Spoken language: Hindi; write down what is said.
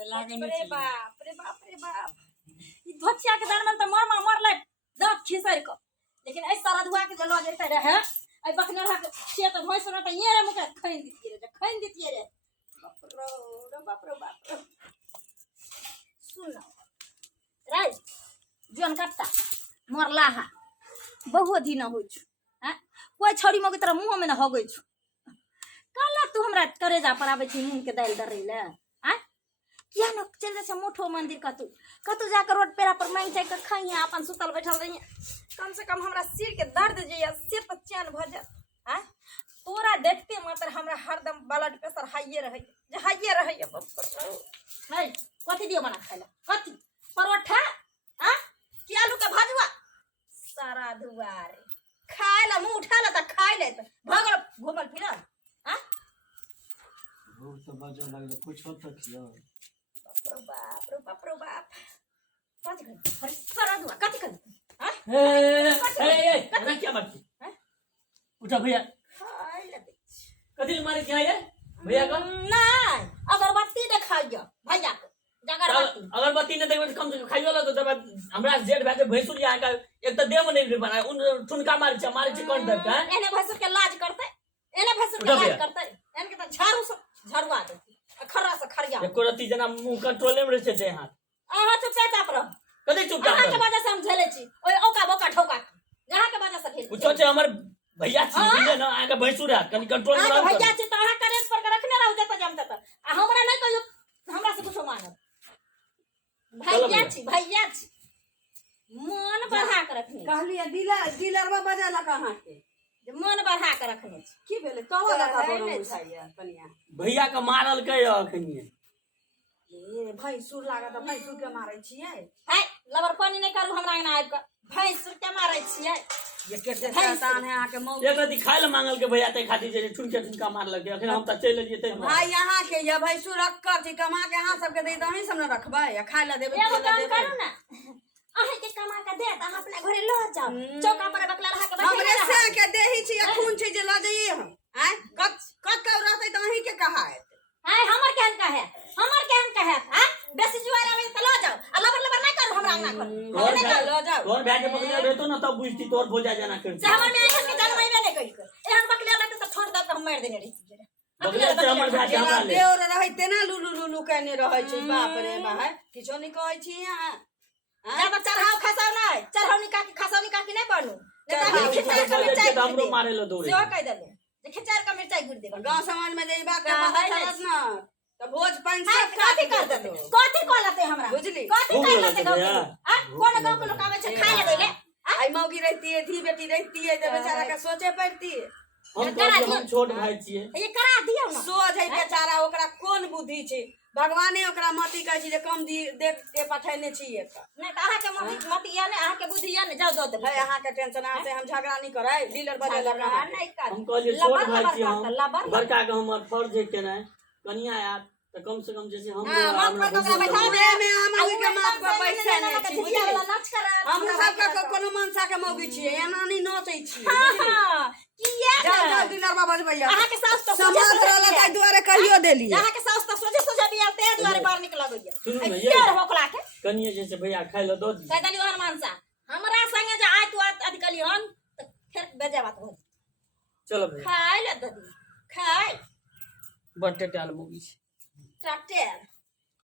रे बाप रे बाप रे बाप ई धोचिया के दान में त मरले दांत खिसर क लेकिन ऐ सारा धुआ के ल जेते रहे ऐ बकने रहा से त भैंस न त ये रे मुके खैन दितिए रे बाप रे बाप सुन राय जोन कट्टा मरला हा बहुत दिन हो छु हैं कोई छोड़ी मगे तोरा मुंह में न होगै छु काला तू हमरा करेजा पर आबै छी मूंग के दाल दरै ले हैं किया न चल जा मोठो मंदिर कतु जाकर रोड पेरा पर मांग जाय के खाइए अपन सुतल बैठल रही कम से कम हमरा सिर के दर्द जे से त चैन भ जा हैं तोरा देखते मात्र हमरा हरदम ब्लड प्रेशर हाइए रहे है कथि दियो बना खाइला कथि परोठा हां कि आलू के भाजुआ सारा दुआरे खाइला मुंह उठा ले त खाइ ले त भगल घुमल फिरल हां वो तो बजो लगे कुछ हो तो किया बाप रे बाप कथि कर हर सारा दुआ कथि कर हां ए क्या बात है उठा भैया खाइ ले कथि मारे क्या है भैया का नहीं अगरबत्ती देखाइयो भैया को अगरबत्ती ने देखबे कम से खाइयो ला तो तब हमरा जेठ भाई के भैंसुर यहाँ का एक तो देव नहीं बना उन ठुनका मारे छ कौन तक का एने भैंसुर के लाज करते एने भैंसुर के लाज करते एने के त झाड़ू से झड़वा दे खरा से खरिया एको रति जना मुंह कंट्रोल में रहते हैं आहा चुपचाप रह कथि चुपचाप आहा के वजह से हम झेले छी ओए ओका बोका ठोका जहां के वजह से खेल पूछो छ हमर भैया छी ना आके भैंसुर है कनी कंट्रोल में रहो भैया छी त आहा करेज पर के रखने रहू जत जमत त हमरा नहीं कहियो हमरा से कुछ मानब भैया छी मन बढ़ा के रखने कहलिए डीलरवा बजाला कहां के मन बढ़ा के रखने छी की भेले तवा लगा बोलो बुझाइया कनिया भैया का मारल के अखनिए ए भैंसुर लागा त भैंसुर के मारै छियै है लबर पानी नहीं करू हमरा एना आब के भैंसुर के मारै छियै ये केते शैतान है आके मौ एक रति खाइल मांगल के भैया ते खातिर जे ठुनका मारल के अखन हम त चल एलिए तै भाई यहां के ये भैंसुर रखकर थी कमा के यहां सब के दे दही सब न रखबै या खाइ ला देबै एगो काम करू ना अहे के कमा के दे त अपना घरे ल जाओ चौका पर बकला रहा के हमरे से के देही छी खून छी जे ल जइए हम हैं कत रहतै त अही के कहा है हाय हमर केहन का है हां बेसी जुआर आवे त ल जाओ आ लबर नहीं करू हमरा अंगना कर ल जाओ तोर भाई के पकड़े रहतो ना तब बुझती तोर भोजा जाना कर से हमर में एहन के जन्मैबे नहीं करी कर एहन बकले रहते त ठोड़ दे हम मार देने रही बगले से हमर भाई जेना जाना ले देवर रहते ना लुलु कहने रहै छै बाप रे बाप किछो नहीं कहै छी यहां जब चढ़ाओ खसाओ नहीं चढ़ाओ निका की खसाओ निका की नहीं बनू नेता के खिचार का मिर्चाई हमरो मारे लो दौड़े सेवा कह देले जे खिचार का मिर्चाई गुड़ देबे गांव समाज में जे बात का पता चलत ना त भोज पंच सब कथि कर देते कथि कह लेते हमरा बुझली कथि कह लेते गांव आ कोन गांव के लोग आवे छै खाए ले देले आई मौगी रहती है धी बेटी रहती है तो बेचारा का सोचे पड़ती है हम छोट भाई छिए ये करा दियो ना सोच है बेचारा ओकरा कोन बुद्धि छै भगवाने ओकरा मति कहै छै जे कम देख के पठैने छिए त नहीं त आहा के मति या ने आहा के बुद्धि या ने जाओ दो दे भाई आहा के टेंशन आ से हम झगड़ा नहीं करै डीलर बजे लगा नहीं कर हम कहलिए छोट भाई छिए हम बड़का के हमर फर्ज है केना कनिया यार त कम से कम जैसे हम माथ पर ओकरा बैठा दे में हम के माथ पर पैसा नहीं छी बुझिया वाला नाच करा हम सब का कोनो मनसा के मौगी छिए एना नहीं नचै छी हां किया जा डीलर बाबा भैया आहा के सास तो समाज वाला ताई द्वारे कहियो देली आहा के सास तो सोझे बिया ते द्वारे बाहर निकल गइया सुनू ना ये होकला के कनिए जैसे भैया खाइ लो दो कह दली और मानसा हमरा संगे जे आय तू अधिकली हन त फिर बेजा बात हो चलो भैया खाइ ले ददी खाइ बट्टे टाल मुगी चटेल